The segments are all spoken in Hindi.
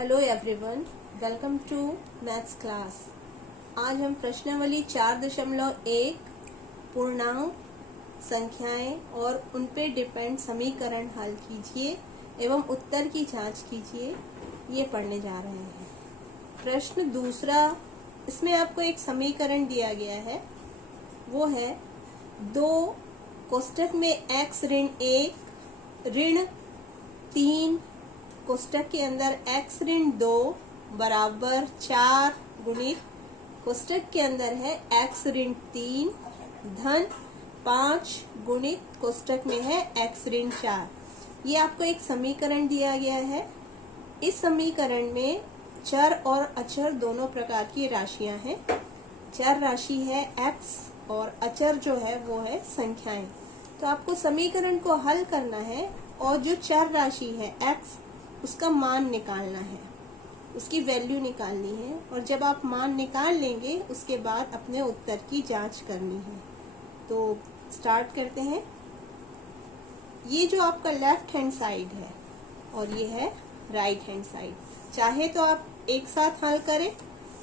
Hello everyone, welcome to maths class. आज हम प्रश्नावली 4.1 पूर्णांक संख्याएं और उन पे डिपेंड समीकरण हल कीजिए एवं उत्तर की जांच कीजिए, ये पढ़ने जा रहे हैं। प्रश्न दूसरा, इसमें आपको एक समीकरण दिया गया है, वो है 2 कोष्टक में x ऋण 1 ऋण 3 कोष्टक के अंदर x ऋण 2 बराबर 4 गुणित कोष्टक के अंदर है x ऋण 3 धन 5 गुणित कोष्टक में है x ऋण 4। ये आपको एक समीकरण दिया गया है। इस समीकरण में चर और अचर दोनों प्रकार की राशियां हैं। चर राशि है x और अचर जो है वो है संख्याएं। तो आपको समीकरण को हल करना है और जो चर राशि है x उसका मान निकालना है, उसकी वैल्यू निकालनी है। और जब आप मान निकाल लेंगे उसके बाद अपने उत्तर की जांच करनी है। तो स्टार्ट करते हैं। ये जो आपका लेफ्ट हैंड साइड है और ये है राइट हैंड साइड। चाहे तो आप एक साथ हल करें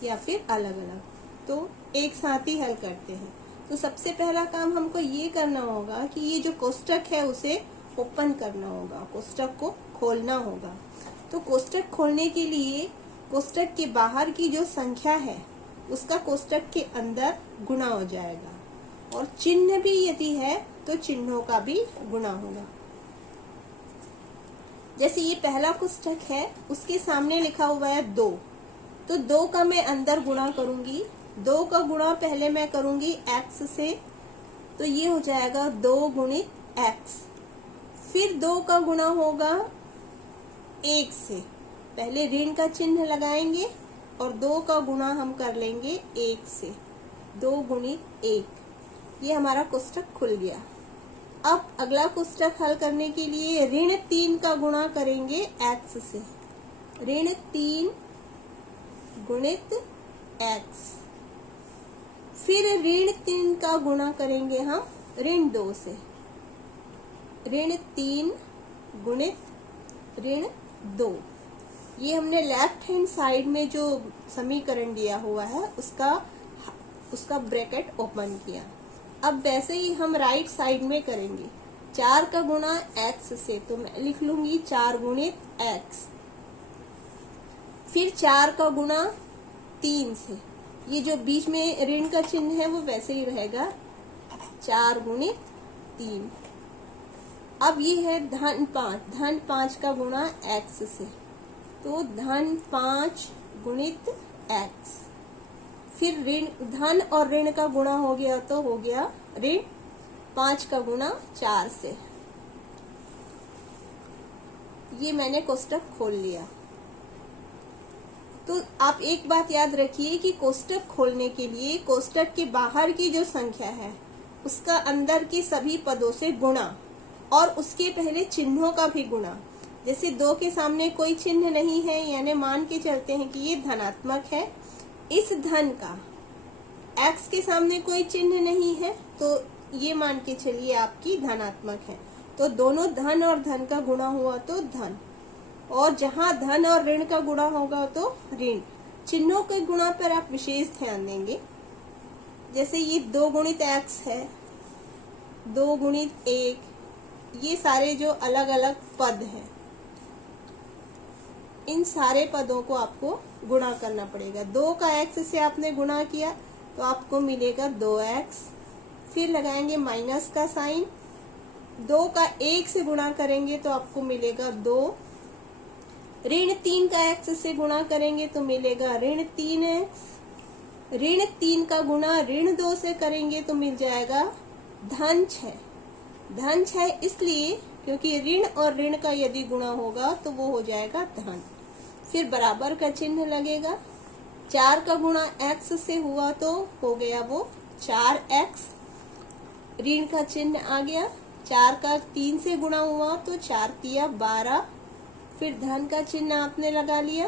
या फिर अलग अलग, तो एक साथ ही हल करते हैं। तो सबसे पहला काम हमको ये करना होगा कि ये जो कोष्टक है उसे ओपन करना होगा, कोष्टक को खोलना होगा। तो कोष्टक खोलने के लिए कोष्टक के बाहर की जो संख्या है उसका कोष्टक के अंदर गुणा हो जाएगा और चिन्ह भी यदि है तो चिन्हों का भी गुणा होगा। जैसे ये पहला कोष्टक है, उसके सामने लिखा हुआ है 2, तो 2 का मैं अंदर गुणा करूंगी। 2 का गुणा पहले मैं करूंगी x से, तो ये हो जाएगा 2 गुणित x। फिर 2 का गुणा होगा 1 से, पहले ऋण का चिन्ह लगाएंगे और 2 का गुणा हम कर लेंगे 1 से, 2 गुणित 1। ये हमारा कोष्टक खुल गया। अब अगला कोष्टक हल करने के लिए ऋण 3 का गुणा करेंगे x से, ऋण 3 गुणित x। फिर ऋण 3 का गुणा करेंगे हम ऋण 2 से, ऋण 3 गुणित ऋण 2। ये हमने लेफ्ट हैंड साइड में जो समीकरण दिया हुआ है उसका ब्रैकेट ओपन किया। अब वैसे ही हम राइट साइड में करेंगे। 4 का गुणा x से, तो मैं लिख लूंगी 4 गुणित x। फिर 4 का गुणा 3 से, ये जो बीच में ऋण का चिन्ह है वो वैसे ही रहेगा, 4 गुणित 3। अब ये है धन 5 का गुणा x से, तो धन 5 गुणित x। फिर ऋण धन और ऋण का गुणा हो गया तो हो गया ऋण 5 का गुणा 4 से। ये मैंने कोष्टक खोल लिया। तो आप एक बात याद रखिए कि कोष्टक खोलने के लिए कोष्टक के बाहर की जो संख्या है उसका अंदर के सभी पदों से गुणा और उसके पहले चिन्हों का भी गुणा। जैसे 2 के सामने कोई चिन्ह नहीं है, यानी मान के चलते हैं कि ये धनात्मक है। इस धन का x के सामने कोई चिन्ह नहीं है, तो ये मान के चलिए आपकी धनात्मक है। तो दोनों धन और धन का गुणा हुआ तो धन, और जहां धन और ऋण का गुणा होगा तो ऋण। चिन्हों के गुणा पर आप विशेष ध्यान देंगे। जैसे ये 2 गुणित x है, 2 गुणित 1, ये सारे जो अलग अलग पद हैं इन सारे पदों को आपको गुणा करना पड़ेगा। 2 का x से आपने गुणा किया तो आपको मिलेगा 2x। फिर लगाएंगे माइनस का साइन। 2 का 1 से गुणा करेंगे तो आपको मिलेगा 2। ऋण 3 का x से गुणा करेंगे तो मिलेगा ऋण 3x। ऋण 3 का गुणा ऋण 2 से करेंगे तो मिल जाएगा धन 6। धन 6 इसलिए क्योंकि ऋण और ऋण का यदि गुणा होगा तो वो हो जाएगा धन। फिर बराबर का चिन्ह लगेगा। 4 का गुणा x से हुआ तो हो गया वो 4x। ऋण का चिन्ह आ गया। 4 का 3 से गुणा हुआ तो 4 तिया 12। फिर धन का चिन्ह आपने लगा लिया।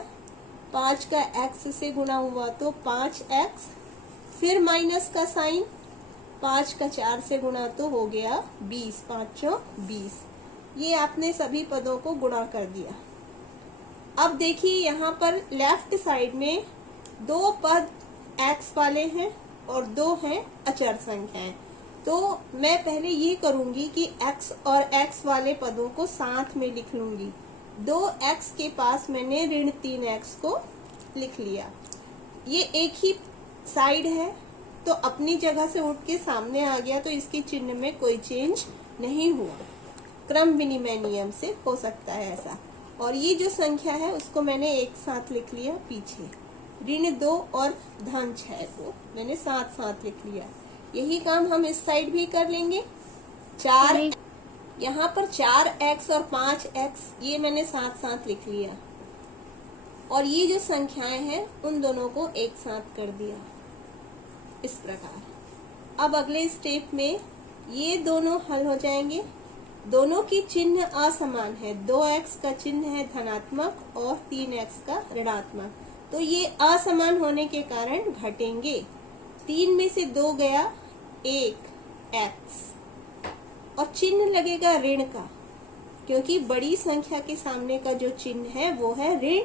5 का x से गुणा हुआ तो 5x। फिर माइनस का साइन। 5 का 4 से गुणा तो हो गया 20, 5 चौक 20। ये आपने सभी पदों को गुणा कर दिया। अब देखिए यहाँ पर लेफ्ट साइड में दो पद x वाले हैं और दो हैं अचर संख्याएं। तो मैं पहले ये करूंगी कि x और x वाले पदों को साथ में लिख लूंगी। 2x के पास मैंने ऋण 3x को लिख लिया। ये एक ही साइड है तो अपनी जगह से उठ के सामने आ गया, तो इसके चिन्ह में कोई चेंज नहीं हुआ। क्रम विनिमय नियम से हो सकता है ऐसा। और ये जो संख्या है उसको मैंने एक साथ लिख लिया पीछे। ऋण 2 और धन 6 को मैंने साथ साथ लिख लिया। यही काम हम इस साइड भी कर लेंगे। 4 यहाँ पर 4x और 5x ये मैंने साथ साथ लिख लिया। और ये जो संख्याएं हैं उन दोनों को एक साथ कर दिया इस प्रकार। अब अगले स्टेप में ये दोनों हल हो जाएंगे। दोनों की चिन्ह असमान है। 2x का चिन्ह है धनात्मक और 3x का ऋणात्मक, तो ये असमान होने के कारण घटेंगे। 3 में से 2 गया 1x और चिन्ह लगेगा ऋण का, क्योंकि बड़ी संख्या के सामने का जो चिन्ह है वो है ऋण,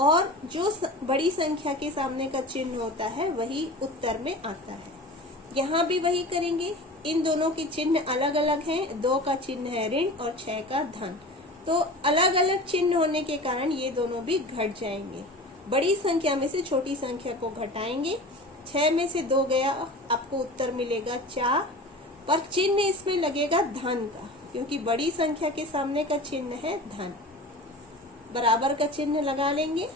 और जो बड़ी संख्या के सामने का चिन्ह होता है वही उत्तर में आता है। यहाँ भी वही करेंगे। इन दोनों के चिन्ह अलग अलग हैं। 2 का चिन्ह है ऋण और 6 का धन, तो अलग अलग चिन्ह होने के कारण ये दोनों भी घट जाएंगे। बड़ी संख्या में से छोटी संख्या को घटाएंगे। 6 में से 2 गया, आपको उत्तर मिलेगा 4, पर चिन्ह इसमें लगेगा धन का, क्योंकि बड़ी संख्या के सामने का चिन्ह है धन। बराबर का चिन्ह लगा लेंगे।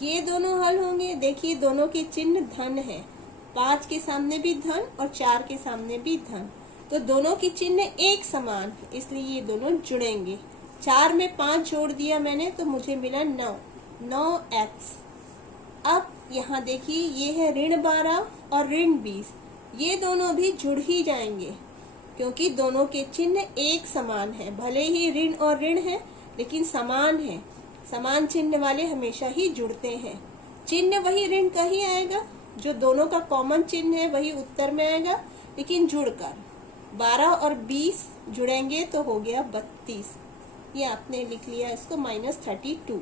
ये दोनों हल होंगे। देखिए दोनों के चिन्ह धन है। 5 के सामने भी धन और 4 के सामने भी धन, तो दोनों की चिन्ह एक समान है, इसलिए ये दोनों जुड़ेंगे। 4 में 5 जोड़ दिया मैंने तो मुझे मिला 9x। अब यहाँ देखिए ये है ऋण 12 और ऋण 20, ये दोनों भी जुड़ ही जाएंगे क्योंकि दोनों के चिन्ह एक समान है। भले ही ऋण और ऋण है लेकिन समान है। समान चिन्ह वाले हमेशा ही जुड़ते हैं। चिन्ह वही ऋण का ही आएगा, जो दोनों का कॉमन चिन्ह है वही उत्तर में आएगा, लेकिन जुड़कर 12 और 20 जुड़ेंगे तो हो गया 32। ये आपने लिख लिया इसको -32।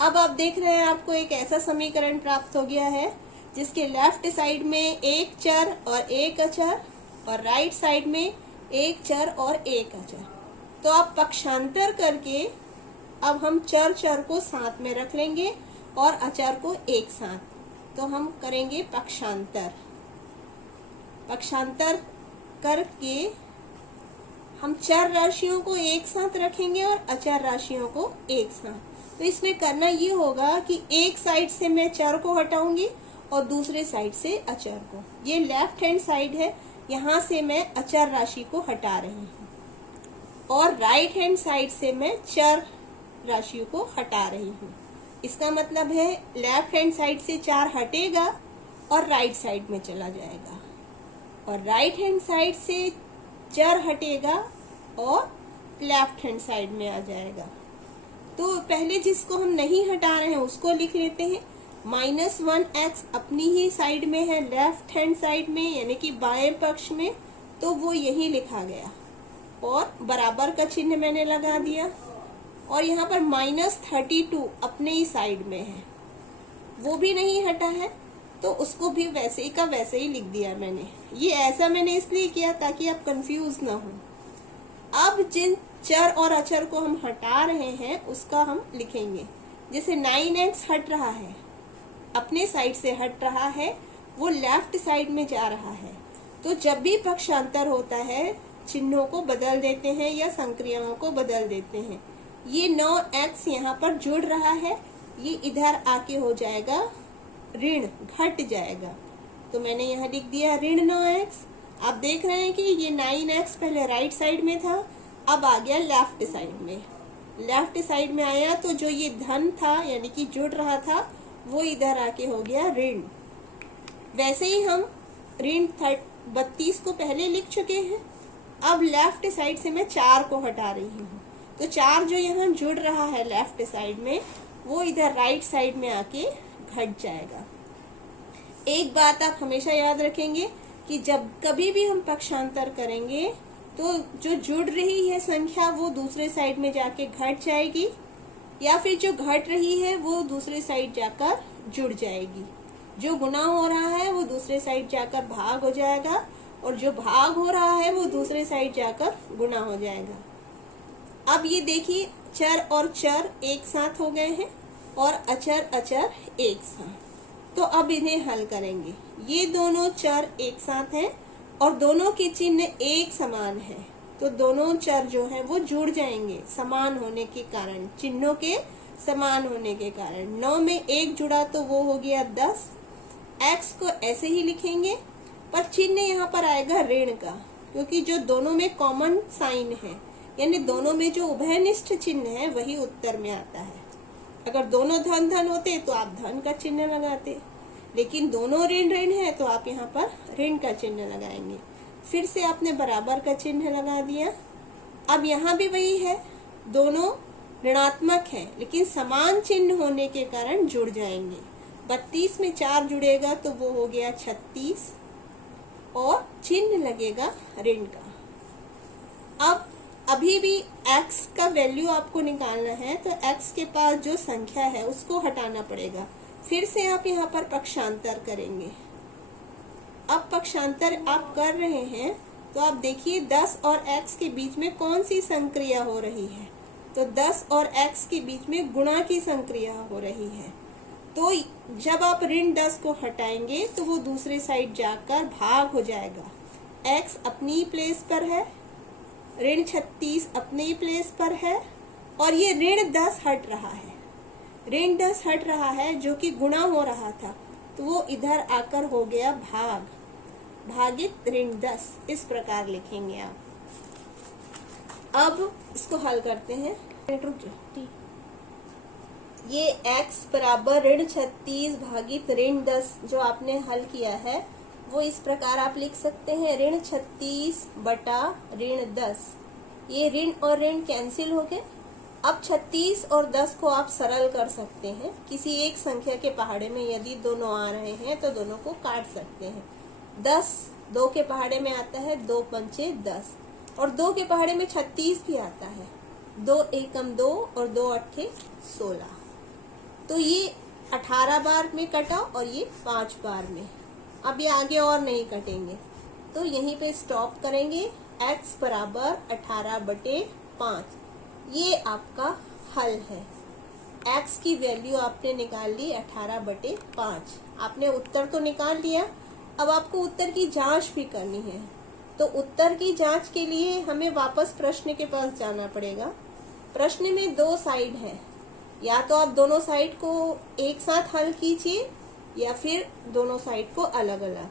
अब आप देख रहे हैं आपको एक ऐसा समीकरण प्राप्त हो गया है जिसके लेफ्ट साइड में एक चर और एक अचर और राइट साइड में एक चर और एक अचर। तो आप पक्षांतर करके अब हम चर को साथ में रख लेंगे और अचर को एक साथ। तो हम करेंगे पक्षांतर। पक्षांतर करके हम चर राशियों को एक साथ रखेंगे और अचर राशियों को एक साथ। तो इसमें करना ये होगा कि एक साइड से मैं चर को हटाऊंगी और दूसरे साइड से अचर को। ये लेफ्ट हैंड साइड है, यहाँ से मैं अचर राशि को हटा रही हूँ और राइट हैंड साइड से मैं चर राशियों को हटा रही हूँ। इसका मतलब है लेफ्ट हैंड साइड से 4 हटेगा और राइट साइड में चला जाएगा, और राइट हैंड साइड से चर हटेगा और लेफ्ट हैंड साइड में आ जाएगा। तो पहले जिसको हम नहीं हटा रहे हैं उसको लिख लेते हैं। -1x अपनी ही साइड में है, लेफ्ट हैंड साइड में, यानी कि बाएं पक्ष में, तो वो यही लिखा गया और बराबर का चिन्ह मैंने लगा दिया। और यहाँ पर -32 अपने ही साइड में है, वो भी नहीं हटा है, तो उसको भी वैसे ही का वैसे ही लिख दिया मैंने। ये ऐसा मैंने इसलिए किया ताकि आप कंफ्यूज ना हो। अब जिन चर और अचर को हम हटा रहे हैं उसका हम लिखेंगे। जैसे 9x हट रहा है, अपने साइड से हट रहा है, वो लेफ्ट साइड में जा रहा है। तो जब भी पक्षांतर होता है चिन्हों को बदल देते हैं या संक्रियाओं को बदल देते हैं। ये 9x यहाँ पर जुड़ रहा है, ये इधर आके हो जाएगा ऋण, घट जाएगा। तो मैंने यहाँ लिख दिया ऋण 9x। आप देख रहे हैं कि ये 9x पहले राइट साइड में था, अब आ गया लेफ्ट साइड में। लेफ्ट साइड में आया तो जो ये धन था यानी कि जुड़ रहा था वो इधर आके हो गया ऋण। वैसे ही हम ऋण 32 को पहले लिख चुके हैं। अब लेफ्ट साइड से मैं 4 को हटा रही हूँ, तो 4 जो यहाँ जुड़ रहा है लेफ्ट साइड में वो इधर राइट साइड में आके घट जाएगा। एक बात आप हमेशा याद रखेंगे कि जब कभी भी हम पक्षांतर करेंगे तो जो जुड़ रही है संख्या वो दूसरे साइड में जाके घट जाएगी या फिर जो घट रही है वो दूसरे साइड जाकर जुड़ जाएगी। जो गुना हो रहा है वो दूसरे साइड जाकर भाग हो जाएगा और जो भाग हो रहा है वो दूसरे साइड जाकर गुना हो जाएगा। अब ये देखिए चर और चर एक साथ हो गए हैं और अचर अचर एक साथ। तो अब इन्हें हल करेंगे। ये दोनों चर एक साथ हैं और दोनों के चिन्ह एक समान है, तो दोनों चर जो है वो जुड़ जाएंगे समान होने के कारण, चिन्हों के समान होने के कारण। 9 में 1 जुड़ा तो वो हो गया 10। x को ऐसे ही लिखेंगे पर चिन्ह यहाँ पर आएगा ऋण का, क्योंकि जो दोनों में कॉमन साइन है यानी दोनों में जो उभयनिष्ठ चिन्ह है वही उत्तर में आता है। अगर दोनों धन धन होते तो आप धन का चिन्ह लगाते, लेकिन दोनों ऋण ऋण है तो आप यहाँ पर ऋण का चिन्ह लगाएंगे। फिर से आपने बराबर का चिन्ह लगा दिया। अब यहाँ भी वही है, दोनों ऋणात्मक है लेकिन समान चिन्ह होने के कारण जुड़ जाएंगे। 32 में 4 जुड़ेगा तो वो हो गया 36 और चिन्ह लगेगा ऋण का। अब अभी भी x का वैल्यू आपको निकालना है तो x के पास जो संख्या है उसको हटाना पड़ेगा। फिर से आप यहाँ पर पक्षांतर करेंगे। अब पक्षांतर आप कर रहे हैं तो आप देखिए 10 और x के बीच में कौन सी संक्रिया हो रही है, तो 10 और x के बीच में गुणा की संक्रिया हो रही है। तो जब आप ऋण 10 को हटाएंगे तो वो दूसरे साइड जाकर भाग हो जाएगा। x अपनी प्लेस पर है, ऋण 36 अपने प्लेस पर है और ये ऋण 10 हट रहा है। ऋण 10 हट रहा है जो कि गुणा हो रहा था, तो वो इधर आकर हो गया भाग, भागित ऋण 10। इस प्रकार लिखेंगे आप। अब इसको हल करते हैं। ये x बराबर ऋण 36 भागित ऋण 10 जो आपने हल किया है वो इस प्रकार आप लिख सकते हैं, ऋण 36 बटा ऋण 10। ये ऋण और ऋण कैंसिल हो गए। अब 36 और 10 को आप सरल कर सकते हैं। किसी एक संख्या के पहाड़े में यदि दोनों आ रहे हैं तो दोनों को काट सकते हैं। 10 2 के पहाड़े में आता है, 2 पंचे 10 और 2 के पहाड़े में 36 भी आता है। 2 एकम 2 और 2 अट्ठे 16। तो ये 18 बार में कटा और ये 5 बार में। अब ये आगे और नहीं कटेंगे तो यहीं पे स्टॉप करेंगे। x बराबर 18/5 ये आपका हल है। x की वैल्यू आपने निकाल ली 18/5। आपने उत्तर तो निकाल लिया, अब आपको उत्तर की जांच भी करनी है। तो उत्तर की जांच के लिए हमें वापस प्रश्न के पास जाना पड़ेगा। प्रश्न में 2 साइड है, या तो आप दोनों साइड को एक साथ हल कीजिए या फिर दोनों साइड को अलग अलग।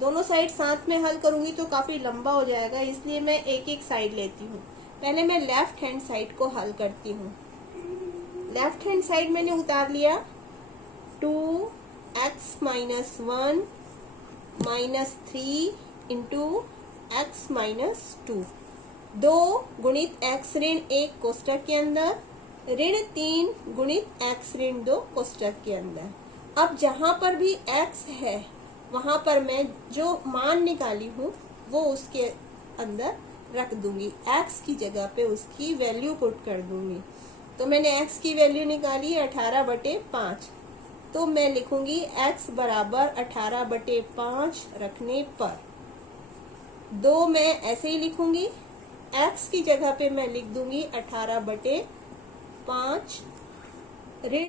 दोनों साइड साथ में हल करूंगी तो काफी लंबा हो जाएगा, इसलिए मैं एक एक साइड लेती हूँ। पहले मैं लेफ्ट हैंड साइड को हल करती हूँ। लेफ्ट हैंड साइड मैंने उतार लिया 2x - 1 - 3 इंटू x - 2। 2 गुणित x ऋण 1 कोष्टक के अंदर, ऋण 3 गुणित x ऋण 2 कोष्टक के अंदर। अब जहां पर भी x है वहां पर मैं जो मान निकाली हूँ वो उसके अंदर रख दूंगी, x की जगह पे उसकी वैल्यू पुट कर दूंगी। तो मैंने x की वैल्यू निकाली 18/5, तो मैं लिखूंगी x बराबर 18/5 रखने पर 2 मैं ऐसे ही लिखूंगी, x की जगह पे मैं लिख दूंगी 18/5 ऋण